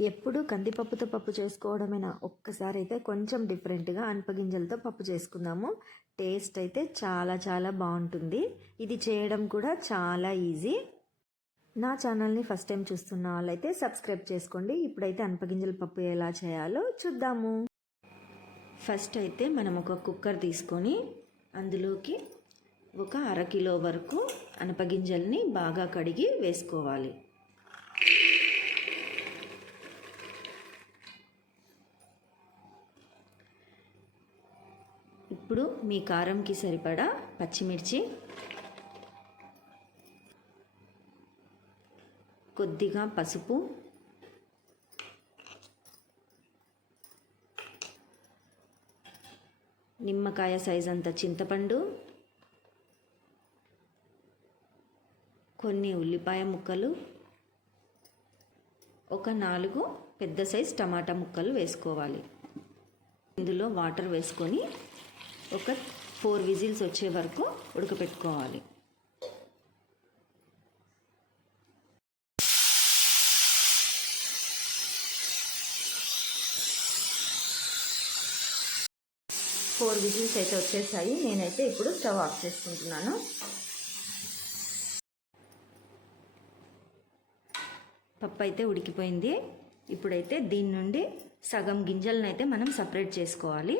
ఎప్పుడు కందిపప్పుతో పప్పు చేసుకోవడమేనా? ఒక్కసారి అయితే కొంచెం డిఫరెంట్గా అనపగింజలతో పప్పు చేసుకుందాము. టేస్ట్ అయితే చాలా చాలా బాగుంటుంది. ఇది చేయడం కూడా చాలా ఈజీ. నా ఛానల్ని ఫస్ట్ టైం చూస్తున్న వాళ్ళైతే సబ్స్క్రైబ్ చేసుకోండి. ఇప్పుడైతే అనపగింజల పప్పు ఎలా చేయాలో చూద్దాము. ఫస్ట్ అయితే మనం ఒక కుక్కర్ తీసుకొని అందులోకి ఒక అరకిలో వరకు అనపగింజల్ని బాగా కడిగి వేసుకోవాలి ఇప్పుడు మీ కారంకి సరిపడా పచ్చిమిర్చి. కొద్దిగా పసుపు. నిమ్మకాయ సైజ్ అంత చింతపండు. కొన్ని ఉల్లిపాయ ముక్కలు. ఒక నాలుగు పెద్ద సైజ్ టమాటా ముక్కలు వేసుకోవాలి. ఇందులో వాటర్ వేసుకొని ఒక ఫోర్ విజిల్స్ వచ్చే వరకు ఉడకపెట్టుకోవాలి. ఫోర్ విజిల్స్ అయితే వచ్చేసాయి. నేనైతే ఇప్పుడు స్టవ్ ఆఫ్ చేసుకుంటున్నాను. పప్పు అయితే ఉడికిపోయింది. ఇప్పుడైతే దీని నుండి సగం గింజలను అయితే మనం సపరేట్ చేసుకోవాలి.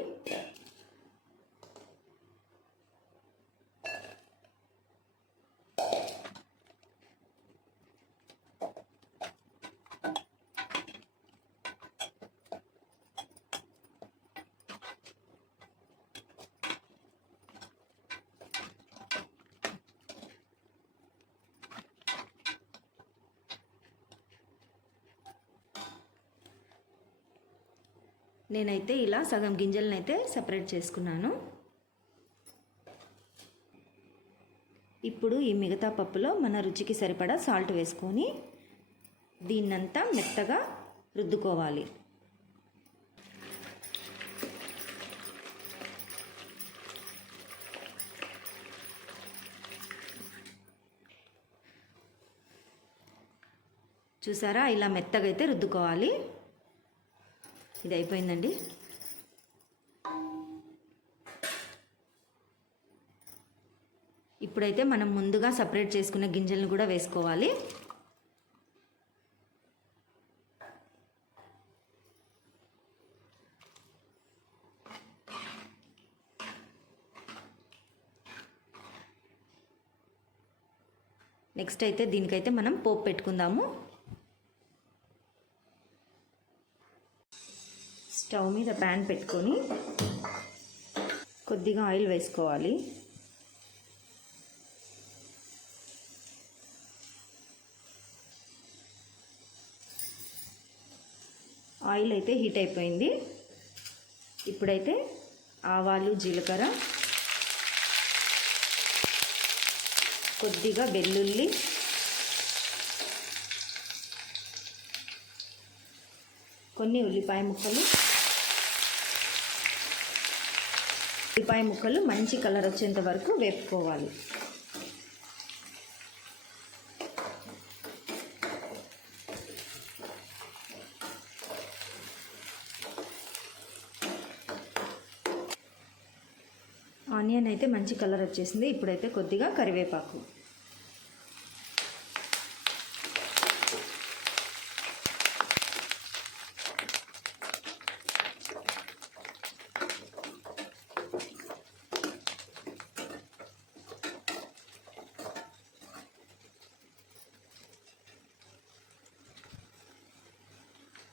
నేనైతే ఇలా సగం గింజలను అయితే సపరేట్ చేసుకున్నాను. ఇప్పుడు ఈ మిగతా పప్పులో మన రుచికి సరిపడా సాల్ట్ వేసుకొని దీన్నంతా మెత్తగా రుద్దుకోవాలి. చూసారా? ఇలా మెత్తగా అయితే రుద్దుకోవాలి. ఇది అయిపోయిందండి. ఇప్పుడైతే మనం ముందుగా సపరేట్ చేసుకున్న గింజలను కూడా వేసుకోవాలి. నెక్స్ట్ అయితే దీనికైతే మనం పోపు పెట్టుకుందాము. స్టవ్ మీద ప్యాన్ పెట్టుకొని కొద్దిగా ఆయిల్ వేసుకోవాలి. ఆయిల్ అయితే హీట్ అయిపోయింది. ఇప్పుడైతే ఆవాలు జీలకర్ర కొద్దిగా వెల్లుల్లి కొన్ని ఉల్లిపాయ ముక్కలు ఉల్లిపాయ ముక్కలు మంచి కలర్ వచ్చేంత వరకు వేపుకోవాలి. ఆనియన్ అయితే మంచి కలర్ వచ్చేసింది. ఇప్పుడైతే కొద్దిగా కరివేపాకు.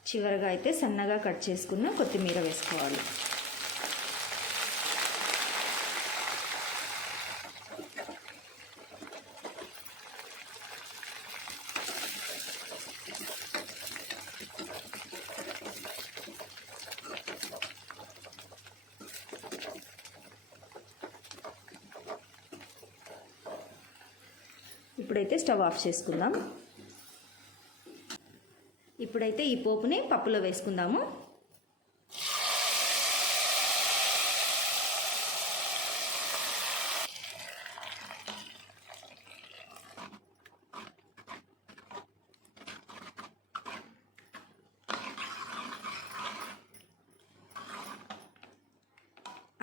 చివరగా అయితే సన్నగా కట్ చేసుకున్న కొత్తిమీర వేసుకోవాలి. ఇప్పుడైతే స్టవ్ ఆఫ్ చేసుకుందాం. ఇప్పుడైతే ఈ పోపుని పప్పులో వేసుకుందాము.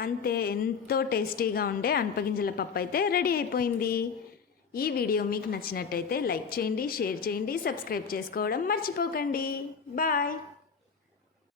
అంతే ఎంతో టేస్టీగా ఉండే అనపగింజల పప్పు అయితే రెడీ అయిపోయింది. ఈ వీడియో మీకు నచ్చినట్టయితే లైక్ చేయండి షేర్ చేయండి సబ్స్క్రైబ్ చేసుకోవడం మర్చిపోకండి. బాయ్.